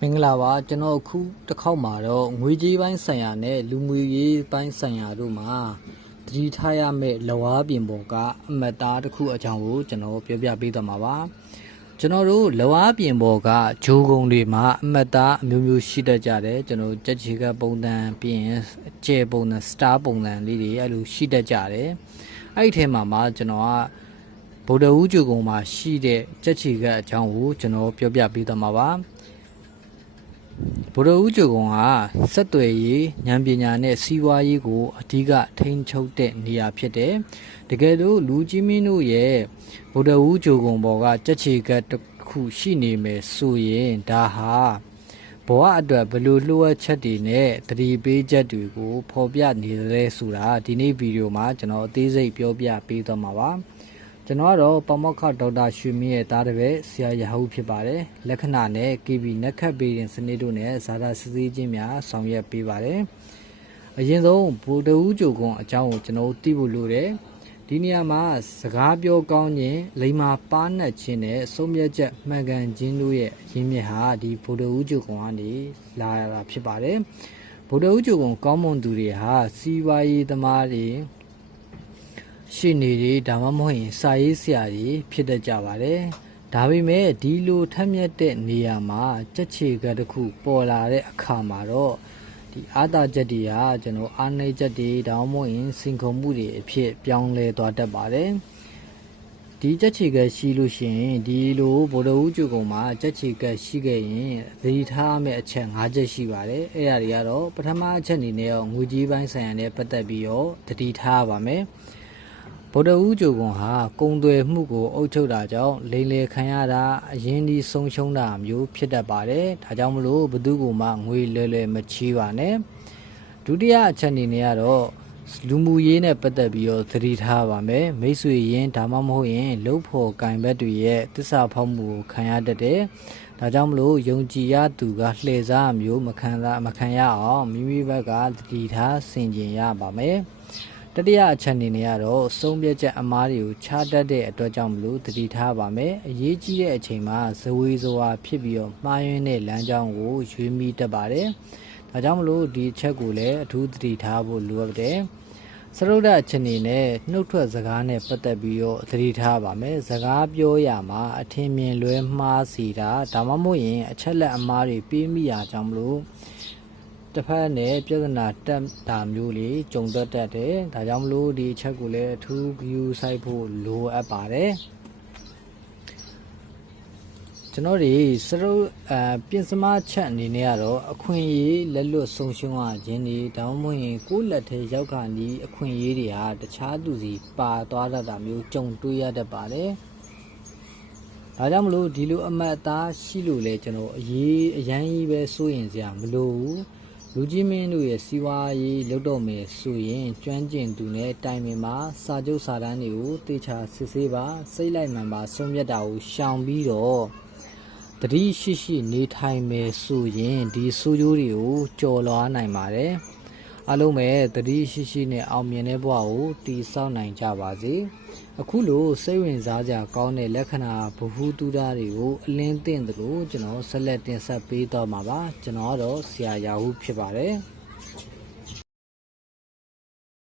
မင်္ဂလာပါကျွန်တော်အခုတစ်ခေါက်မှာတော့ငွေကြေးပိုင်းဆိုင်ရာနဲ့လူမှုရေးပိုင်းဆိုင်ရာတို့မှာတတိထားရမယ့်လဝါပြင်ပေါ်ကအမတ်သားတစ်ခုအကြောင်းကိုကျွန်တော်ပြောပြပေးသွားမှာပါကျွန်တော်တို့လဝါပြင်ပေါ်ကဂျိုးကုံတွေမှာအမတ်သားအမျိုးမျိုးရှိတတ်ကြတယ်ကျွန်တော်ကြက်ချီကပုံစံပြီးရင်ကျဲပုံစံစတားပုံစံလေးတွေအဲ့လိုရှိတတ်ကြတယ်အဲ့ဒီထဲမှာကျွန်တော်ကဗုဒ္ဓဦးဂျိုးကုံမှာရှိတဲ့ကြက်ချီကအကြောင်းကိုကျွန်တော်ပြောပြပေးသွားမှာပါဗုဒ္ဓဦးဂျိုကုံကစက်သွယ်ရေးဉာဏ်ပညာနဲ့စီးပွားရေးကိုအဓိကထိန်းချုပ်တဲ့နေရာဖြစ်တယ်။တကယ်လို့လူကြီးမင်းတို့ရဲ့ဗုဒ္ဓဦးဂျိုကုံပေါ်ကကြက်ချီကတစ်ခုရှိနေမယ်ဆိုရင်ဒါဟာဘဝအတွက်ဘယ်လိုလှုပ်ချက်တွေနဲ့သတိပေးချက်တွေကိုဖော်ပြနေတယ်ဆိုတာဒီနေ့ဗီဒီယိုမှာကျွန်တော်အသေးစိတ်ပြောပြပေးသွားမှာပါ။ကျွန်တော်ကတော့ပမောက္ခဒေါက်တာရွှေမင်းရဲ့သားတစ်ပည့်ဆရာရဟုဖြစ်ပါတယ်လက္ခဏာနဲ့ KB နက်ခတ်ပေရင်စနစ်တို့နဲ့ဇာတာစစ်ဆေးခြင်းများဆောင်ရွက်ပေးပါတယ်အရင်ဆုံးဗုဒ္ဓဦးဂျိုကုံအကြောင်းကိုကျွန်တော်သိဖို့လိုတယ်ဒီနေရာမှာစကားပြောကောင်းခြင်းလိမ္မာပါးနှက်ခြင်းနဲ့ဆုံးဖြတ်ချက်မှန်ကန်ခြင်းတို့ရဲ့အရင်းမြစ်ဟာဒီဗုဒ္ဓဦးဂျိုကုံကနေလာရတာဖြစ်ပါတယ်ဗုဒ္ဓဦးဂျိုကုံကောင်းမွန်သူတွေဟာစီးပွားရေးသမားတွေရှိနေတယ်ဒါမှမဟုတ်ရင်စာရေးဆရာကြီးဖြစ်တတ်ကြပါတယ်ဒါပေမဲ့ဒီလိုထက်မြက်တဲ့နေရာမှာကြက်ချေကတစ်ခုပေါ်လာတဲ့အခါမှာတော့ဒီအာသာချက်တွေကကျွန်တော်အားနည်းချက်တွေဒါမှမဟုတ်ရင်စင်ကုန်မှုတွေအဖြစ်ပြောင်းလဲသွားတတ်ပါတယ်ဒီကြက်ချေကရှိလို့ရှိရင်ဒီလိုဗုဒ္ဓဦးဂျိုကုံမှာကြက်ချေကရှိခဲ့ရင်သတိထားမယ့်အချက်၅ချက်ရှိပါတယ်အဲ့ဒါတွေကတော့ပထမအချက်အနေနဲ့ငွေကြေးပိုင်းဆိုင်ရာနဲ့ပတ်သက်ပြီးတော့သတိထားပါမယ်ဗုဒ္ဓဦးဂျိုကုံဟာကုံသွယ်မှုကိုအုပ်ချုပ်တာကြောင့်လိမ်လည်ခံရတာအရင်ဒီဆုံးရှုံးတာမျိုးဖြစ်တတ်ပါတယ်ဒါကြောင့်မလို့ဘသူကမှငွေလွယ်မချေးပါနဲ့ဒုတိယအချက်အနေနဲ့ကတော့လူမှုရေးနဲ့ပတ်သက်ပြီးတော့သတိထားပါမယ်မိတ်ဆွေရင်းဒါမှမဟုတ်ရင်လှုပ်ဖို့ကင်ဘက်တွေရဲ့တစ္ဆာဖောက်မှုကိုခံရတတ်တယ်ဒါကြောင့်မလို့ယုံကြည်ရသူကလှည့်စားမျိုးမခံရအောင်မိမိဘက်ကသတိထားဆင်ခြင်ရပါမယ်တတိယအချက်အနေနဲ့ကတော့ဆုံးဖြတ်ချက်အမားတွေကိုခြားတတ်တဲ့အတွက်ကြောင့်မလို့သတိထားပါမယ်အရေးကြီးတဲ့အချိန်မှာဇဝေဇဝါဖြစ်ပြီးတော့မှားယွင်းတဲ့လမ်းကြောင်းကိုရွေးမိတတ်ပါတယ်ဒါကြောင့်မလို့ဒီအချက်ကိုလည်းအထူးသတိထားဖို့လိုအပ်တယ်စရုဒ္ဓအချက်အနေနဲ့နှုတ်ထွက်စကားနဲ့ပတ်သက်ပြီးတော့သတိထားပါမယ်စကားပြောရမှာအထင်မြင်လွဲမှားစီတာဒါမှမဟုတ်ရင်အချက်လက်အမားတွေပေးမိရကြောင်းမလို့တစ်ဖက်နဲ့ပြဿနာတက်တာမျိုးလေးကြုံတတ်တယ်ဒါကြောင့်မလို့ဒီအချက်ကိုလည်းအထူးဂရုစိုက်ဖို့လိုအပ်ပါတယ်ကျွန်တော်ဒီစရုပ်ပြင်စမချက်အနေနဲ့ကတော့အခွင့်အရေးလက်လွတ်ဆုံးရှုံးရခြင်းဒီဒါမှမဟုတ်ရင်ကိုယ့်လက်ထဲရောက်ခါနီးအခွင့်အရေးတွေဟာတခြားသူစီပါသွားတတ်တာမျိုးကြုံတွေ့ရတတ်ပါတယ်ဒါကြောင့်မလို့ဒီလိုအမှတ်အသားရှိလို့လေကျွန်တော်အရန်ကြီးပဲစိုးရင်စရာမလိုဘူးလူကြီးမင်းတို့ရဲ့စီးပွားရေးလုပ်တော့မယ်ဆိုရင်ကျွမ်းကျင်သူနဲ့တိုင်ပင်မှာစာချုပ်စာတမ်းတွေကိုတေချာစစ်ဆေးပါစိတ်လိုက်မှန်ပါဆုံးဖြတ်တာကိုရှောင်ပြီးတော့တတိရှိနေထိုင်မယ်ဆိုရင်ဒီဆိုးကျိုးတွေကိုကြော်လွှားနိုင်ပါတယ်အားလုံးပဲတတိရှိနဲ့အောင်မြင်တဲ့ဘဝကိုတည်ဆောက်နိုင်ကြပါစေအခုလိုစိတ်ဝင်စားကြကောင်းတဲ့လက္ခဏာဗဟုသုတတွေကိုအလင်းသင့်သလိုကျွန်တော်ဆက်လက်တင်ဆက်ပေးတော့မှာပါကျွန်တော်ကတော့ဆရာရာဟုဖြစ်ပါတယ်